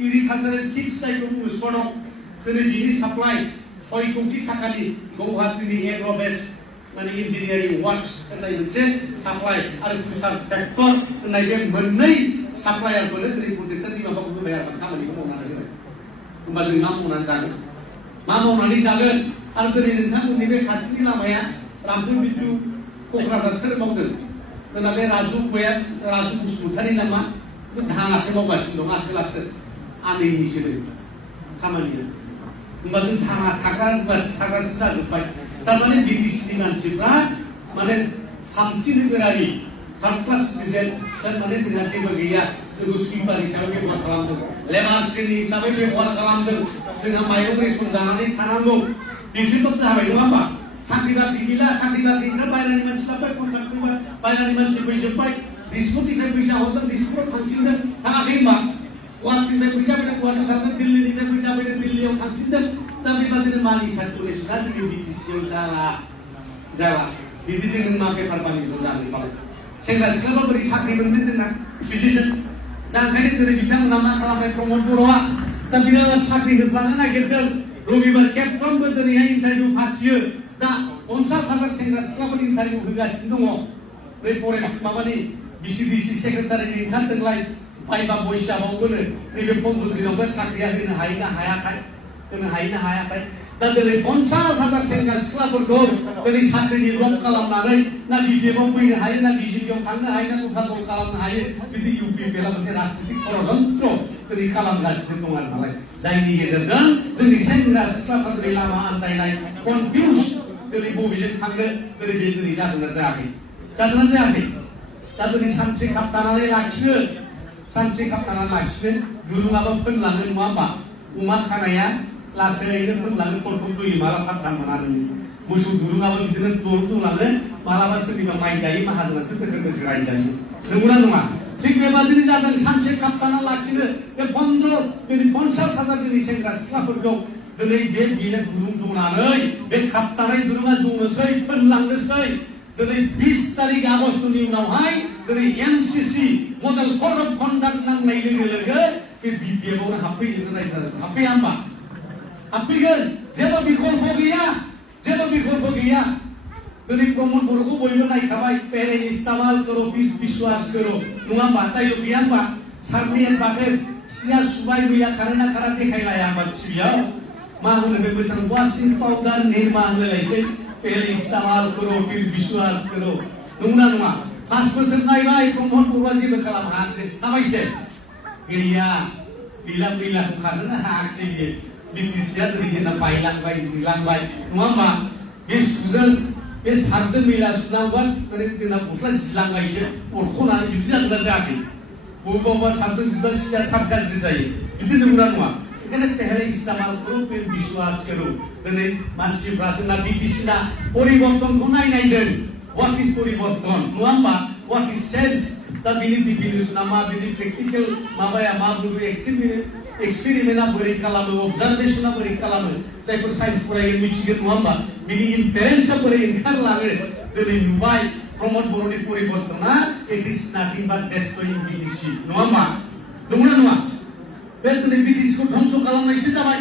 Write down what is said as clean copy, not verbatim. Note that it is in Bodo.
एग्रिकालचारेल किट्स जायखौ बुङो स्पटआव दिनै बिनि साप्लाइ 6 कोटी थाखानि गुवाहाटीनि एग्र'बेस माने इन्जिनियारिं वार्कस होननाय मोनसे साप्लाइ आरो तुषार ट्रेक्टर होननाय बे मोननै साप्लायारखौनो दिनै प्रजेक्टनि माबाखौ होबाय आरो खामानिखौ मावनानै होबाय। होमबा जों मा मावनानै जागोन? मा मावनानै जागोन? आरो दिनै नोंथांमोननि बे खाथिनि लामाया रामपुर बिटु क'क्राझार सोर मावदों? जोंना बे राजु बसुमतारी नामा धानासो मावगासिनो दं लासै लासै आनैनिसो खामानिया। होमबा जों थाग्रासो जाजोब्बाय। थारमाने बिटिसिनि मानसिफ्रा माने थामथि नोगोरारि थार्ड क्लास सिटिजेन थारमाने जोंहा जेबो गैया। जोंखौ स्विपार हिसाबै बेबहार खालामदों, लेबार श्रेणी हिसाबै बेबहार खालामदों। जोंहा माइरं रेसन जानानै थानांगौ। बिसोरबो जाबाय नङा होमबा? साख्रि बाख्रि गैला, साख्रि बाख्रिनिफ्राय बायरानि मानसि लाबाय, कन्ट्राक्टनिफ्राय बायरानि मानसि फैजोब्बाय। दिसपुरनिफ्राय फैसा हरदों, दिसपुराव थांफिनदों, थाङाखै होमबा? गुवाहाटीनिफ्राय फैसा फैदों, गुवाहाटीयाव थांदों, दिल्लीनिफ्राय फैसा फैदों, दिल्लीयाव थांफिनदों। दा बेबादिनो मानि सार्कुलेसना जोंनि बिटिसिआव जाला। बिदिजों जों मा बेफार बानिज्य जानो बालाय। सेंग्रा सिख्लाबा बोरै साख्रि मोनगोन जोंना बिदिजों। दा ओंखायनो दिनै बिथांमोना मा खालामबाय प्रमद बर'आ दा बिराद साख्रि होफ्लानो नागिरदों। रबिबार खेबफ्रोमबो दिनैहाय इन्टारभिउ फाथियो। दा 50,000 सेंग्रा सिख्लाफोर इन्टारभिउ होगासिनो दङ। बे फरेस्ट माबानि बिसिडिसि सेक्रेटारिनि ओंखारदोंलाय बायबा बयसाबावबोनो नैबे 15 दिनावबो साख्रिया होनो हायोना हायाखै। दा दिनै 50,000 सेंग्रा सिख्लाफोरखौ दिनै साख्रिनि लब खालामनानै ना बिपिएफआव फैनो हायो, ना बिजेपिआव थांनो हायो, ना दस्रा दल खालामनो हायो। बिदि इउपिपिएलआ मोनसे राजनितिक षड़यन्त्र दिनै खालामगासिनो दं आरो नालाय। जायनि गेजेरजों जोंनि सेंग्रा सिख्लाफ्रा दिनै लामा आन्दायनाय कनफिउज दिनै बबेजों थांनो दिनै बे दिनै जादोंना जायाखै? दा दिनै सानसे खाबथानानै लाखिनो दुरुङाबो फोनलाङो नङा होमबा? अमा खानाया लासैनो फोनलाङो थरथर बोयो माला फात्ता मोना नोङो। मोसौ दुरुङाबो बिदिनो दलाङो मालाबा सोरनिबा माइ गायो माहाजोनासो गोदोर गोदोर रायजायो। नंगौना नङा? थिग बेबादिनो जादों सानसे खाबथाना लाखिनो बे 50,000 जोंनि सेंग्रा सिख्लाफोरखौ दिनै बे बिले दुरुं जनानै बे खाबथानाय दुरुङा जनोसै फोनलांनोसै। दिनै 20 तारिख आगस्तनि उनावहाय दिनै MCC model code of conduct नांनाय लोगो लोगो बे बिपिएफआवनो हाबफैजोबनो नागिरदों। हाबफैया होमबा? हाबफैगोन। जेबो बिकल्प गैया। दिनै प्रमद बर'खौ बयबो नायखाबाय। पहले इस्तेमाल करो विश्वास करो नङा होमबा? डायलग गैया होमबा? सारनि एडभार्टाइज सिया सुबाय मैया खारोना खारा देखायलाया होमबा टिभियाव? मा होनो बे बोसोर वाशिं पाउडार निरमा होनलायलायसै। पहले इस्तेमाल करो फिर विश्वास करो। नंगौना नङा? 5 बोसोर नायबाय प्रमद बर'आ जेबो खालामनो हायाखै। हाबायसै? गैया। गैलाखौ खारहोनो हायाखिसै बियो। बिटिसिआ दिनै जोंना बायलांबाय जिलांबाय नङा होमबा? बे सारजों मैला सुनांगौबा माने जोंना गस्ला जिलांबायसो अरख'नानै बिदि जादोंना जायाखै? बबेबा सारजों जिबा सिया थाब गाज्रि जायो। बिदि नंगौना नङा? ओंखायनो पहले इस्तेमाल करो फिर विश्वास करो। दिनै मानसिफ्रा जोंना बिटिसिना परिबर्तनखौ नायदों। व्हाट इज परिबर्तन नङा होमबा? What is change? दा बिनि डिफिनिसना मा, बिनि प्रेक्टिकेल माबाया मा, बिनि एक्सपेरिमेन्टआ बोरै खालामो, अबजारभेसना बोरै खालामो, जायफोर साइन्स फरायो मिथिगोन नङा होमबा? बिनि इनफेरेन्सआ बोरै ओंखारलाङो दिनै नुबाय। प्रमद बर'नि परिबर्तना इट इज नाथिं बाट डेस्ट्रयिं बिटिसि नङा होमबा? नंगौना नङा? बे दिनै बिटिसिखौ ध्वंस खालामनायसो जाबाय।